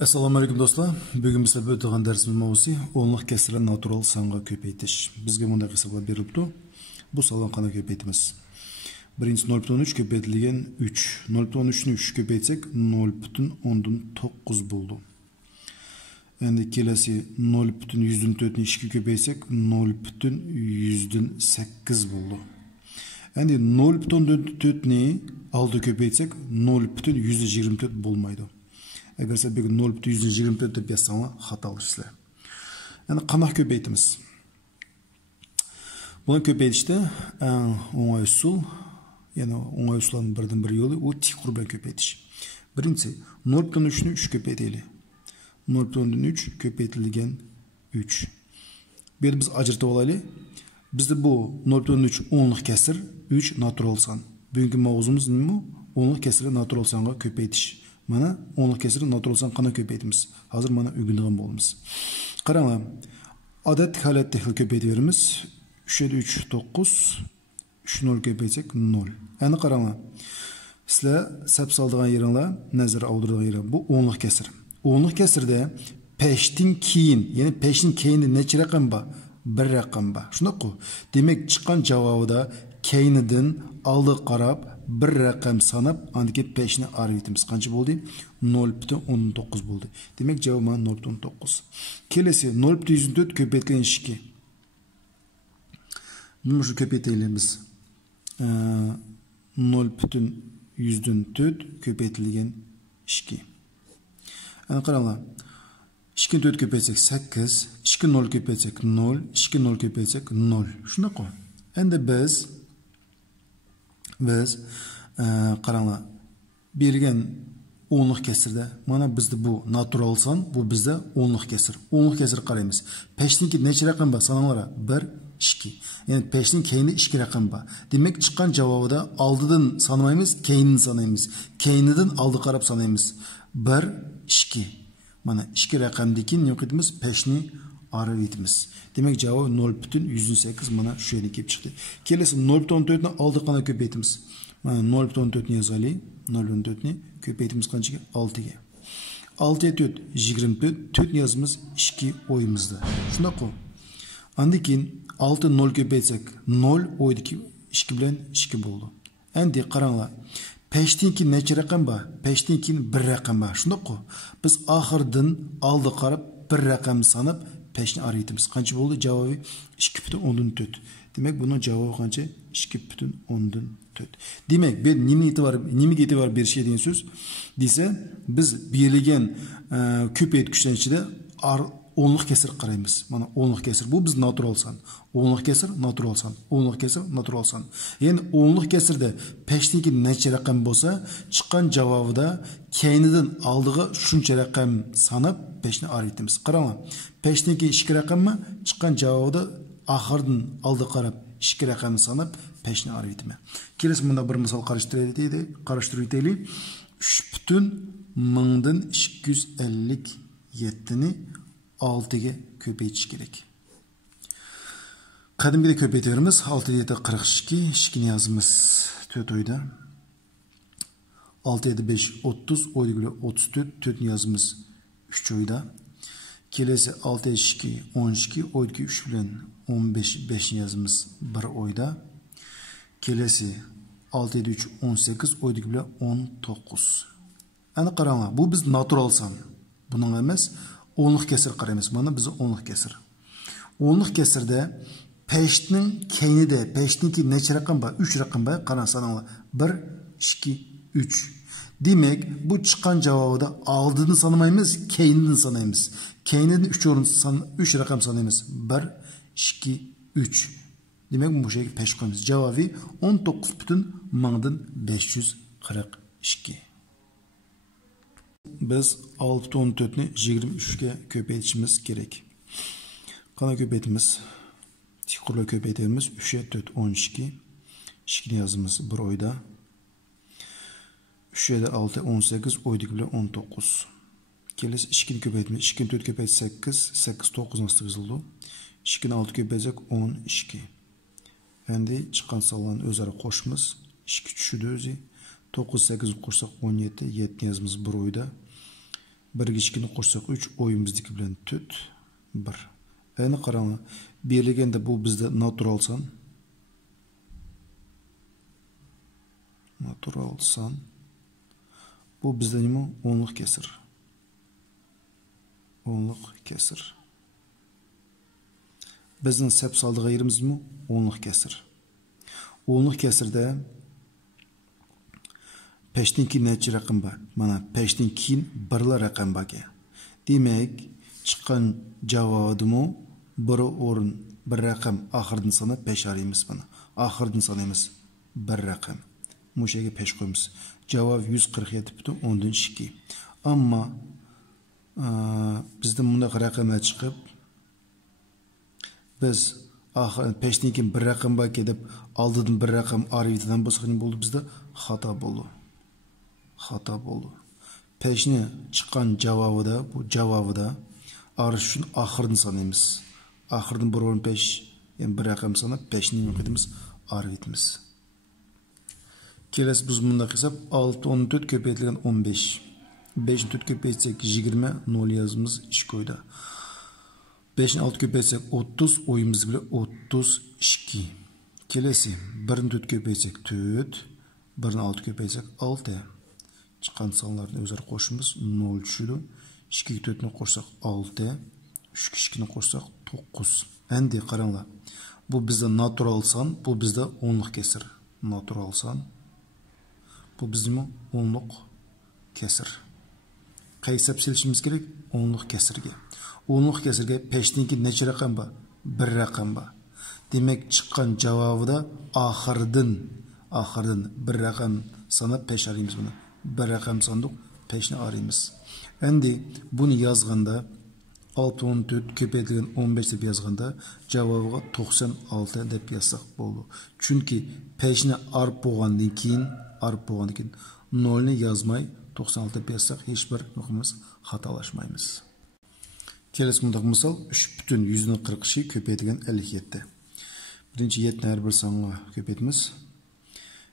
Assalomu alaykum do'stlar. Bugun biz sizlarga o'tgan darsimiz mavzusi o'nliq kasrni natural songa ko'paytirish. Bizga bunday hisoblar berilibdi. Bu sonlarni qanday ko'paytamiz? Birinchi 0.3 ko'paytirilgan 3. 0.3 ni 3 ko'paytsak 0.9 bo'ldi. Endi kelasi 0.104 ni 2 ko'paytsak 0.108 bo'ldi. Endi 0.4 ni 6 ko'paytsak 0.124 bo'lmaydi. Agar siz bugun 0.124 deb yazsangiz xato qilasizlar. Endi qanaqa ko'paytamiz? Buni ko'paytirishda eng o'ng'ay usul, ya'ni o'ng'ay usulning birdan bir yo'li u tik qurib bilan ko'paytirish. Birinchi 0.3 ni 3 ko'paytiraylik. 0.3 ko'paytirilgan 3. Bu yerda biz ajratib olaylik. Bizda bu 0.3 o'nliq kasr, 3 natural son. Bugungi mavzumuz nima? O'nliq kasrni natural songa ko'paytirish. Mana o'nliq kasrni natural son qanday ko'paytamiz? Hozir mana o'rgangan bo'lamiz. Qaranglar. Odatli holatda ko'paytiramiz. 3 7 3 9 3 0 ko'paytsak 0. Endi qaranglar. Sizlar sap soldigan yeringlar, nazar oldirgan yering bu o'nliq kasr. O'nliq kasrda peshdan keyin, ya'ni peshdan keyinda necha raqam bor? Bir raqam bor. Shunday-ku. Demak, chiqqan javobida keynidan oldi qarab bir raqam sanab, andiki peshni araytimiz. Qancha bo'ldi? 0.19 bo'ldi. Demak, javob mana 0.19. Kelasi 0.104 ko'paytirilgan 2. Buni shu ko'paytiramiz. 0.104 ko'paytirilgan 2. Ana qaranglar. 2 4 ko'paytsak 8, 2 0 ko'paytsak 0, 2 0 ko'paytsak 0. Shunday-ku. Endi biz qaranglar. Bergan o'nliq kasrda mana bizda bu natural son, bu bizda o'nliq kasr. O'nliq kasr qaraymiz. Peshdagi necha raqam bor? Sananglar. 1 2. Ya'ni peshning keyinda 2 raqam bor. Demak, chiqqan javobida oldidan sanmaymiz, keyindan sanaymiz. Keynidan oldi qarab sanaymiz. 1 2. Mana 2 raqamdagi nima qilamiz? Peshni araytimiz. Demak, javob 0.108 mana shu yerga kelib chiqdi. Kelasi 0.14 ni oldi qanday ko'paytamiz? Mana 0.14 ni yozaylik. 0.14 ni ko'paytimiz qanchaga? 6 ga. 6 4 24, 4 ni yozamiz 2 o'yimizda. Shunday-ku. Andan keyin 6 0 ko'paytsak 0 o'ydiki 2 bilan 2 bo'ldi. Endi qaranglar. Peshdan keyin necha raqam bor? Peshdan keyin bir raqam bor. Shunday-ku. Biz oxirdan oldi qarab bir raqam sanab peshni araytimiz. Qancha bo'ldi? Javobi 2.14. Demak, buning javobi qancha? 2.14. Demak, ben nimaga e'tibor berishga degan so'z desa, biz berilgan ko'paytgichlar ichida o'nliq kasr qaraymiz. Mana o'nliq kasr bu biz natural son. O'nliq kasr natural son. O'nliq kasr natural son. Ya'ni o'nliq kasrda peshdagi necha raqam bo'lsa, chiqqan javobida keynidan oldiga shuncha raqam sanab peshni araytimiz. Qaranglar. Peshdagi 2 raqammi? Chiqqan javobida oxirdan oldi qarab 2 raqamni sanab peshni araytimiz. Kelasi bunda bir misol qarashtiraylik. 3.1257 ni 6 ga ko'paytirish kerak. Qadimgida ko'paytiramiz. 6 7 42, 2 ni yozamiz 4 oyda. 6 7 5 30, 34, 4 ni yozamiz 3 oyda. Kelasi 6 2 12, 3 bilan 15, 5 ni yozamiz 1 oyda. Kelasi 6 7 3 18, bilan 19. Ana qaranglar, bu biz natural son. Buning emas, o'nliq kasr qaraymiz. Mana biz o'nliq kasr. O'nliq kasrda peshning keynida, peshniki necha raqam bor? 3 raqam bor. Qarang sananglar. 1 2 3. Demak, bu chiqqan javobida oldini sanamaymiz, keynidan sanaymiz. Keynidan 3 raqam sanaymiz. 1 2 3. Demak, bu şeyga pesh qo'yamiz. Javobi 19.542. Biz 6.14 ni 23 ga ko'paytirishimiz kerak. Qanday ko'paytamiz? Tik qurib ko'paytiramiz. 3 4 12. 2 ni yozamiz 1 oyda. 3 7 6 18, oydik bilan 19. Kelasi 2 ni ko'paytamiz. 2 ni 4 ko'paytsak 8, 8 9 nasib yozildi. 2 ni 6 ko'paytsak 12. Endi chiqqan sonlarni o'zaro qo'shimiz. 2 tushdi o'zi. 9 8 qo'shsak 17, 7 ni yozamiz 1 oyda. 1'ga 2'ni qo'shsak 3, o'yimizdagi bilan 4, 1. Endi qaranglar. Berilganda bu bizda natural son. Natural son. Bu bizda nima? O'nliq kesir. O'nliq kesir. Bizning sep soldiga yerimizmi? O'nliq kesir. O'nliq kesirda peştin ki neçe rakam var? Mana peştin ki birla rakam var ki. Demek çıkan cevabımı bir orun bir rakam ahırdan sana peş arayımız bana. Ahırdan sanayımız bir rakam. Muşege peş koyumuz. Cevap 147,2. Ama bizden bunda rakamlar çıkıp biz peştin ki bir rakam var ki edip aldıdan bir rakam arayıdan bu sıkıntı oldu bizde hata oldu. Hata oldu. Peşine çıkan cevabı da arış için ahırdan sanayımız. Ahırdan bir orun peş, yani bir rakam sanıp peşini yükledimiz, arayetimiz. Kelesi biz bunda hesap 6, 14 köpeyetilen 15. 5'in 4 köpeyetsek 20, 0 yazımız iş koyda. 5'in 6 köpeyetsek 30, oyumuz bile 32. Kelesi 1'in 4 köpeyetsek 4, 1'in 6 köpeyetsek 6. Çıkan sanlarını özür koşumuz 0 düşülü. 2'yi 4'ünü koşsak 6. 3'ünü koşsak 9. Endi qaranglar. Bu bizde natural san, bu bizde onluk kesir. Natural san. Bu bizim onluk kesir. Qaysi selishimiz kerak? Onluk kesirge. Onluk kesirge peştinki neçe rakam var? Bir rakam var. Demek çıkan cevabı da ahırdan bir rakam sana peş arayımız bunu. Bir rakam sandık peşini arayımız. Endi bunu yazganda 6, 14 köpeytilen 15 deb yazganda cevabıga 96 deb yazsak boldu. Çünkü peşini arıp boğandan keyin 0'ni yazmay 96 deb yazsak hiç bir noktamız hatalaşmaymiz. Kelesi mundaq misal 3,42 köpeytilen 57. Birinci 7'ni her bir sanığa köpeytimiz.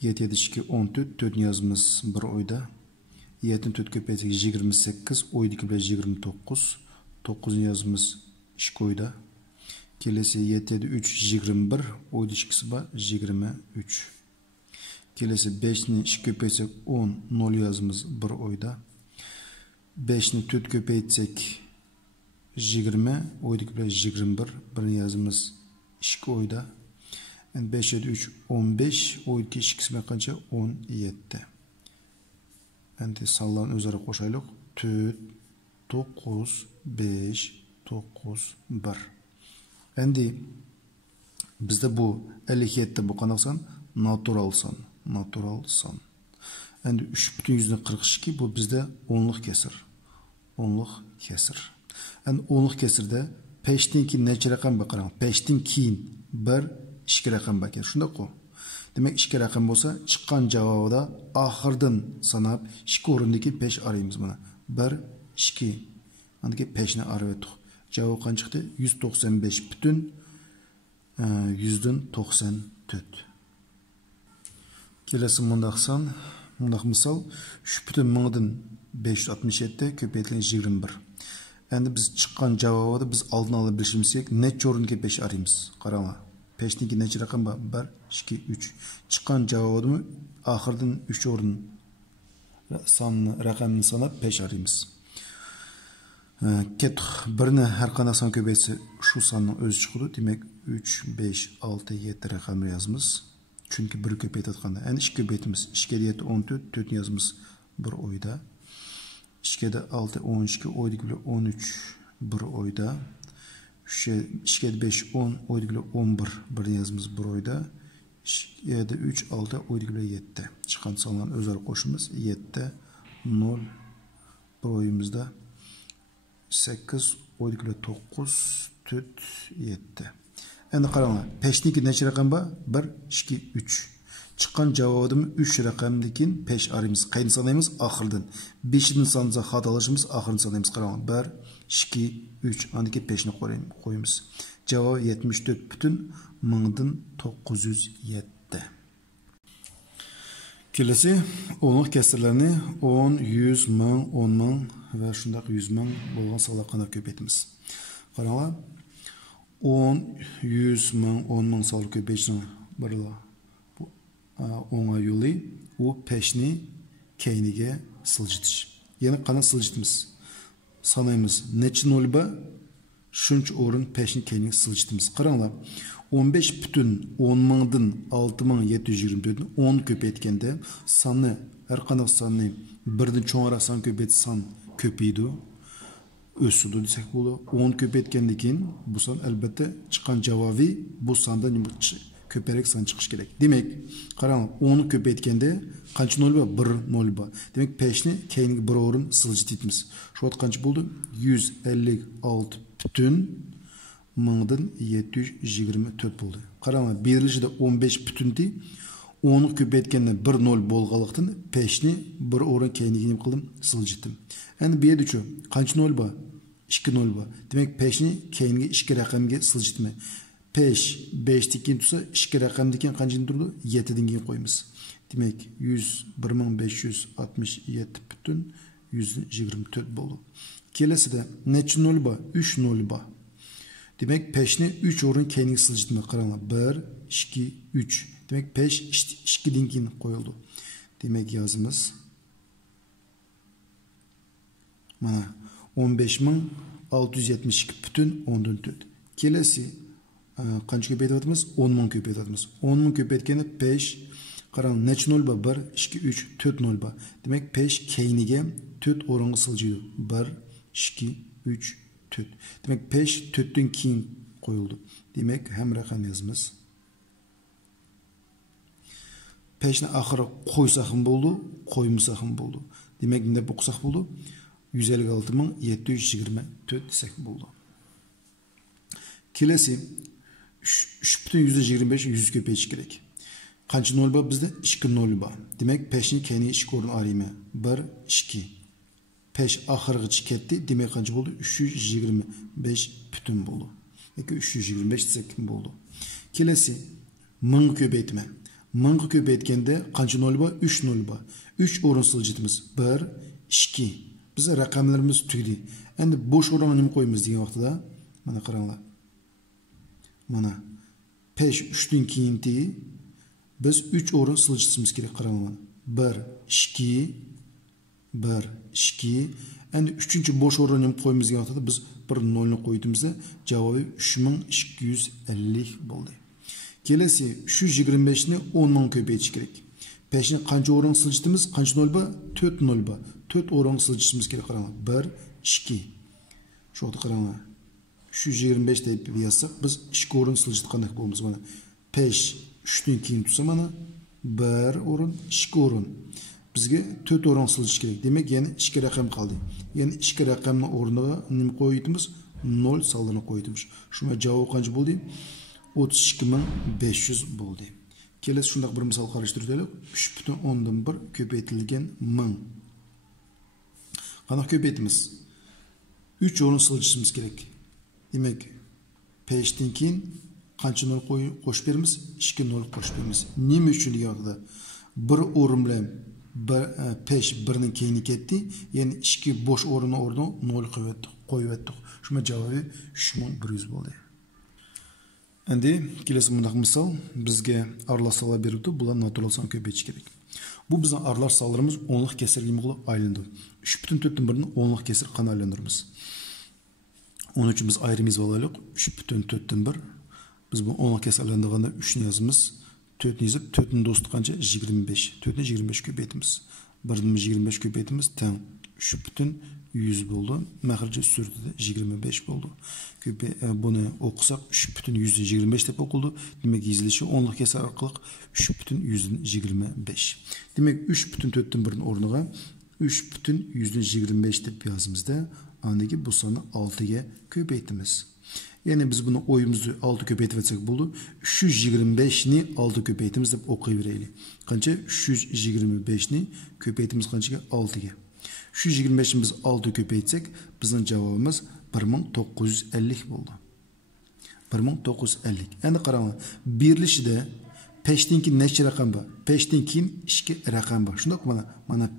7, 7, 2, 14, 4 yazımız bir oyda. 7'in 4 köpeytilen 28, oydaki bile 29. 9 yazımız 2 oyda. Kelesi 7, 7, 3, 21, oyda 2'si var 23. Kelesi 5'ni 2 köpeytsek 10, 0 yazımız 1 oyda. 5'ni 4 köpeytsek 20, oydaki bile 21, 1 yazımız 2 oyda. 5, 7, 3, 15, oydaki 2'si var kança 17. Endi salların özleri koşaylık 4, 9, 5, 9, 1. Endi bizde bu 57'de bu kanaksan natural san. Natural san. Endi 3,42 bu bizde onluk kesir. Onluk kesir. Endi onluk kesirde peştin ki neçe rakam bakarım. Peştin ki bir 2 rakam bakar. Şunda ko. Demek 2 rakam olsa çıkan cevabı da ahırdan sanap 2 orundaki peş arayımız buna. 1, 2. Andaki peşine arayıtık. Cevabı kan çıktı? 195 bütün 194. Kelesi mundaqsan, mundaq misal 3 bütün 567 köpeytilen 21. Endi biz çıkan cevabı da biz aldın alabilişimiz gerek. Neçe orundaki peş arayımız. Qaranglar. Peşteki neçe rakam var? 1, 2, 3. Çıkan cevabı mı ahırdan 3 orun sanını, rakamını sanap peş arayımız. Ket birini her qanday son köpeytse şu sanның özü çıkıdı. Demek 3, 5, 6, 7 rakamı yazımız. Çünkü bir köpeyt atqanda. Yani 2 köpeytimiz. 2, 7, 14, 4 yazımız bir oyda. 2, 6, 12, oyda bile 13 bir oyda. 2, 5, 10, oyda bile 11 bir yazımız bir oyda. 7, 3, 6, oyda bile 7. Çıkan sanların özleri koşumuz 7, 0, bir oyumuzda 8, oydakiler 9, 4, 7. Endi qaranglar. Peşniki neçe rakam var? 1, 2, 3. Çıkan cevabımız 3 rakamdakin peş arayımız. Qayını sanayımız? Ahırdan. 5'ini sanıza hatalaşımız ahırını sanayımız. Qaranglar. 1, 2, 3. Andaki peşini koyumuz. Cevabı 74 bütün 1907. Kelesi onluk kesirlerini 10, 100, 1000, 10 000 ve şundaq 100 ming bo'lgan sonlar qanday ko'paytamiz. Qaranglar. 10, 100 ming, 10 ming sonlar ko'payishning birla o'ng'a yo'li u peshni keyniga siljitish. Yana qanday siljitimiz? Sanaymiz. Necha nol ba? Shuncha o'rin peshni keyniga siljitimiz. Qaranglar. 15 bütün 10 mingdan 6724 ni 10 ko'paytganda sonni har qanday sonni birdan cho'ngroq son ko'paytsa son ko'paydi. O'sidi desak bo'ladi. 10 ko'paytgandan keyin bu son albatta chiqqan javobi bu sondan ko'proq son chiqish kerak. Demak, qarang, 10 ni ko'paytganda qancha nol bor? 1 nol bor. Demak, peshni keyingi bir o'rin siljitamiz. Shu vaqt qancha bo'ldi? 156 bütün mingdan 724 bo'ldi. Qaranglar, berilishida 15 bütündi. 10 ko'paytganda 1 nol bo'lganlikdan peshni bir o'rin keyiniga nima qildim? Siljitdim. Endi bu yerda-chu qancha nol bor? 2 nol bor. Demak, peshni keyingi 2 raqamga siljitma. Pesh 5 dan keyin tursa, 2 raqamdan keyin qanchadan turdi? 7 dan keyin qo'yamiz. Demak, 1567 bütün 124 bo'ldi. Kelasida necha nol bor? 3 nol bor. Demek peşni 3 o'rin keyingi siljitma. Qaranglar. 1, 2, 3. Demek peş 2 dan keyin qo'yildi. Demek yozimiz. Mana 15672 bütün 14. Kelasi qancha ko'paytyapmiz? 10 ming ko'paytyapmiz. 10 ming ko'paytganda peş qarang necha nol bor? 1, 2, 3, 4 nol bor. Demek peş keyiniga 4 o'ringa siljidi. 1, 2, 3, 4. Demek peş 4'ten keyin qo'yildi. Demek hem raqam yozamiz. Peşni oxiri qo'ysak ham bo'ldi, qo'ymasak ham bo'ldi. Demek bunda o'qisak bo'ldi. 156724 desak bo'ldi. Kelasi 3.125 100 ko'payish kerak. Qancha nol bor bizda? 2 nol bor. Demek peşni keyingi 2 o'rin arayman. 1, 2. Peş ahırgıç ketdi. Demek qancha bo'ldi? 325 bütün bo'ldi. Yoki 325 desek bo'ldi. Kelasi 1000 ko'paytma. 1000 ko'paytganda qancha nol bor? 3 nol bor. 3 o'rin siljitimiz. 1, 2. Biz raqamlarimiz tugdi. Endi bo'sh o'ringa nima qo'yamiz degan vaqtida mana qaranglar. Mana peş 3 dan keyin biz 3 o'rin siljitimiz kerak. Qaranglar. 1, 2 1, 2. Endi 3-chi bo'sh o'rinni qo'yamiz degan vaqtda biz 1 nolni qo'ydimizda javobi 3250 bo'ldi. Kelasi 325 ni 10 ming ko'paytirish kerak. Peshni qancha o'rin siljitimiz? Qancha nol bor? 4 nol bor. 4 o'rin siljitimiz kerak. Qaranglar. 1, 2. Shu yerda qaranglar. 325 deb yozsak biz 2 o'rin siljitgandak bo'lamiz. Mana pesh 3 dan keyin tursa mana 1 o'rin, 2 o'rin. Bizga 4 o'rin siljish kerak. Demak, yana 2 raqam qoldi. Yana 2 raqamning o'rniga nima qo'yamiz? 0 sonlarini qo'yamiz. Shunga javob qancha bo'ldi? 32500 bo'ldi. Kelasi shundaq bir misol qarashtiraylik. 3.1 ko'paytirilgan 1000. Qanaqa ko'paytamiz? 3 o'rin siljishimiz kerak. Demak, peshdan keyin qancha nol qo'shib beramiz? 2 nol qo'shib beramiz. Nima uchun deyapti? Bir o'rin bilan peş 1'nin keyini ketdi. Yani 2 boş o'rinni o'rniga 0 qo'yib Shunga javobi 3100 bo'ldi. Endi kelasi bunday misol bizga aralash sonlar beribdi. Bular natural son ko'paytirish kerak. Bu bizning aralash sonlarimiz 10lik kesirga aylandi. 3.4'ni 10lik kesir qanday aylantiramiz? Onun uchun biz ayrimiz olaylik. 3.4 biz bu 10lik kesir aylantirganda 3 ni yozamiz. 4 ni yazib 4 ni do'sti qancha? 25. 4 ni 25 ko'paytamiz. 1 ni 25 ko'paytamiz. Teng 3.100 bo'ldi. Maxrij surtida 25 bo'ldi. Buni o'qisak 3.125 deb o'qildi. Demak, yozilishi 10lik kesir orqali 3.125. Demak, 3.4 o'rniga 3.125 deb yozimizda, andagi bu sonni 6 ga ko'paytamiz. Yani biz bunu oyumuzu 6 köpeytip etsek buldu. 325 ni 6 köpeytimiz deb o'qiyveraylik. Qancha? 325 ni köpeytimiz qanchaga? 6 ga. 325 ni biz 6 köpeytsek bizning javobimiz 1950 bo'ldi. 1950. Endi qaranglar, berilishida Peşten keyin neçe raqam bor? Peşten keyin 2 raqam bor. Shundoq mana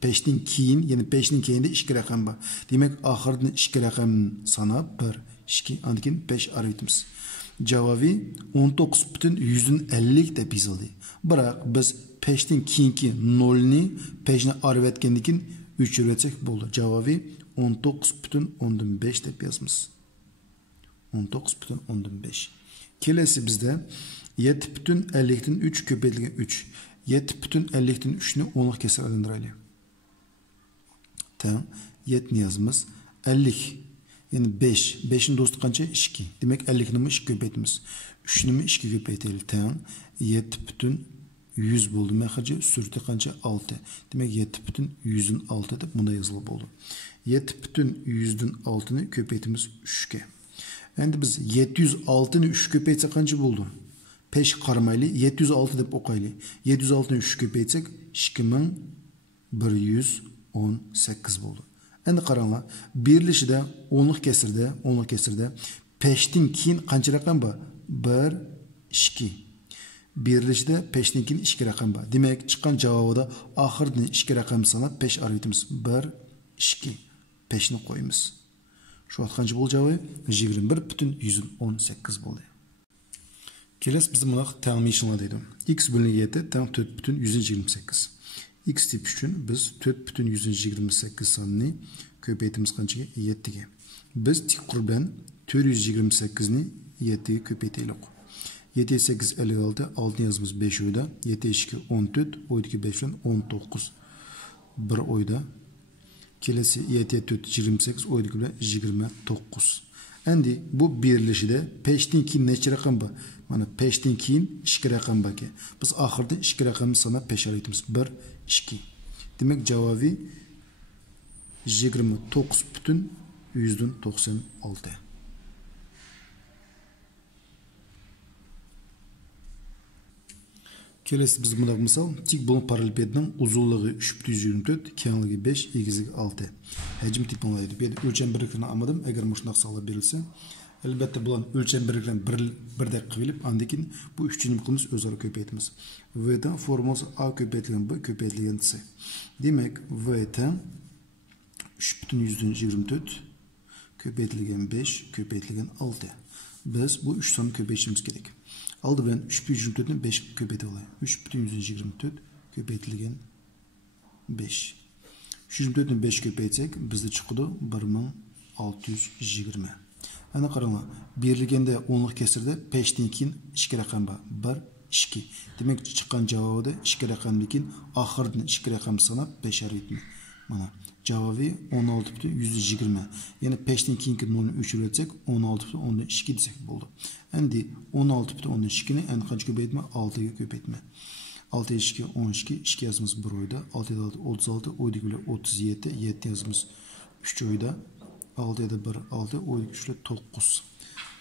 peşten keyin, ya'ni peşten keyinde 2 raqam bor. Demak, oxirdan 2 raqam sanab 1, 2, andan keyin 5 araytimiz. Javobi 19,150 deb yozildi. Biroq biz peşten keyinki 0 ni peşni arab etgandan keyin o'chirib etsak bo'ldi. Javobi 19,5 deb yozamiz. 19,5. Kelesi bizde 7,50'den 3 köpeytilgen 3. 7,50'den 3'nü 10'luk kesir alındıraylı. Tamam. 7 yazımız 50. Yani 5. 5'in dostu kança 2. Demek 50'ni 2 köpeytimiz. 3'nü 2 köpeytelim. Tamam. 7,100 buldu. Mekacı sürtü kança 6. Demek 7,106 da buna yazılı buldu. 7,100'den 6'nı köpeytimiz 3'ke. Endi biz 706'ni 3 köpeytsek qancha bo'ldi? Peş qaramayli 706 deb o'qayli. 706'ni 3 köpeytsek 2118 bo'ldi. Endi qaranglar, berilishida 10'luk kesirde peşten keyin qancha raqam bor? 1, 2. Berilishida peşten keyin 2 raqam bor. Demak, chiqqan javobida oxirdan 2 raqam sanab peş araytimiz. 1, 2. Peşni qo'yamiz. Şu atqancha bo'l javobi 21,118 bo'ldi. Kelesi bizim buna tengmeyişinler deydim. X bölünü 7 teng 4,128. X tip üçün biz 4,128 sanını köpeytimiz qanchaga 7'ge. Biz tik qurban 428'ni 7'ge köpeyteyilik. 7'ye 8 56, 6 yazımız 5 oyda, 7'ye 2 14, oydaki 5 19. 1 oyda. Kelesi 7'ye 4 28, oydaki 29. Endi bu berilishida peşten keyin necha raqam bor? Mana peşten keyin 2 raqam bor. Biz oxirda 2 raqamni sanab peş araytimiz. 1, 2. Demak javobi 29,196. Kelesi biz buna misal tik bo'lgan parallelepipedning uzunluğu 3,124, kengligi 5, egizligi 6. Hacim tipini olaydı. Bu yerda o'lcham birliklerini almadım. Agar mushunaq saqlab berilsa, albatta bularni o'lcham birliklerini birdek qilib, andan keyin bu uchini qilamiz, o'zaro ko'paytamiz. V dan formulasi A ko'paytirilgan B ko'paytirilgan C. Demak, V dan 3,124 ko'paytirilgan 5 ko'paytirilgan 6. Biz bu 3 sonni ko'paytirishimiz kerak. Aldı ben 3,124'ün 5 köpeyte olayım. 3,124 köpeytilgen 5. 324'ün 5 köpeytsek bizde çıkıdı 1620. Ana qaranglar, berilgende 10'luk kesirde peşten keyin 2 raqam bor. 1, 2. Demek chiqqan javobida 2 raqamdan keyin oxirdan 2 raqam sanab 5 araytmi. Mana javobi 16,120. Yani peşten keyinki 0'ni o'chirib o'tsak 16,2 desek bo'ldi. Endi 16,2ni endi qancha ko'paytma? 6 ga ko'paytma. 6 2 12, 2 yazımız 1 oyda, 6 6 36, oydagilar 37, 7 yazımız 3 oyda, 6 da 1 6, oydagilar 3 9.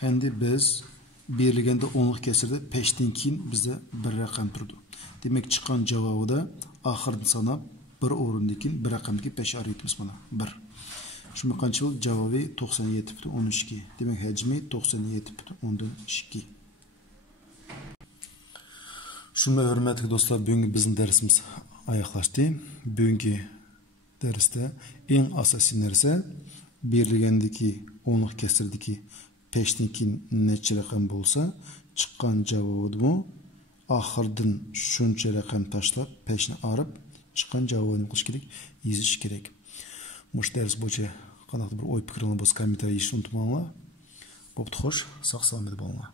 Endi biz berilganda 10'luk kesirde peşten keyin bizde bir raqam turdi. Demek chiqqan javobida oxirdan sanab bir o'rindan bir raqamga peş araytimiz mana 1. Shunda qancha bo'ldi? Javobi 97,12. Demak hajmi 97,12. Shunda hurmatli do'stlar, bugungi bizning darsimiz oyoqlashdi. Bugungi darsda eng asosiy narsa berilgandagi 10'luk kesirdagi peşdan keyin necha raqam bo'lsa, chiqqan javobi bu oxirdan shuncha raqam tashlab peşni arab chiqqan javobini qilish kerak, yozish kerak. Mush dars bo'yicha qanaqadir bir o'y fikringiz bo'lsa kommentariy yozishni unutmanglar. Bo'pti, xo'sh, sog' salomat bo'linglar.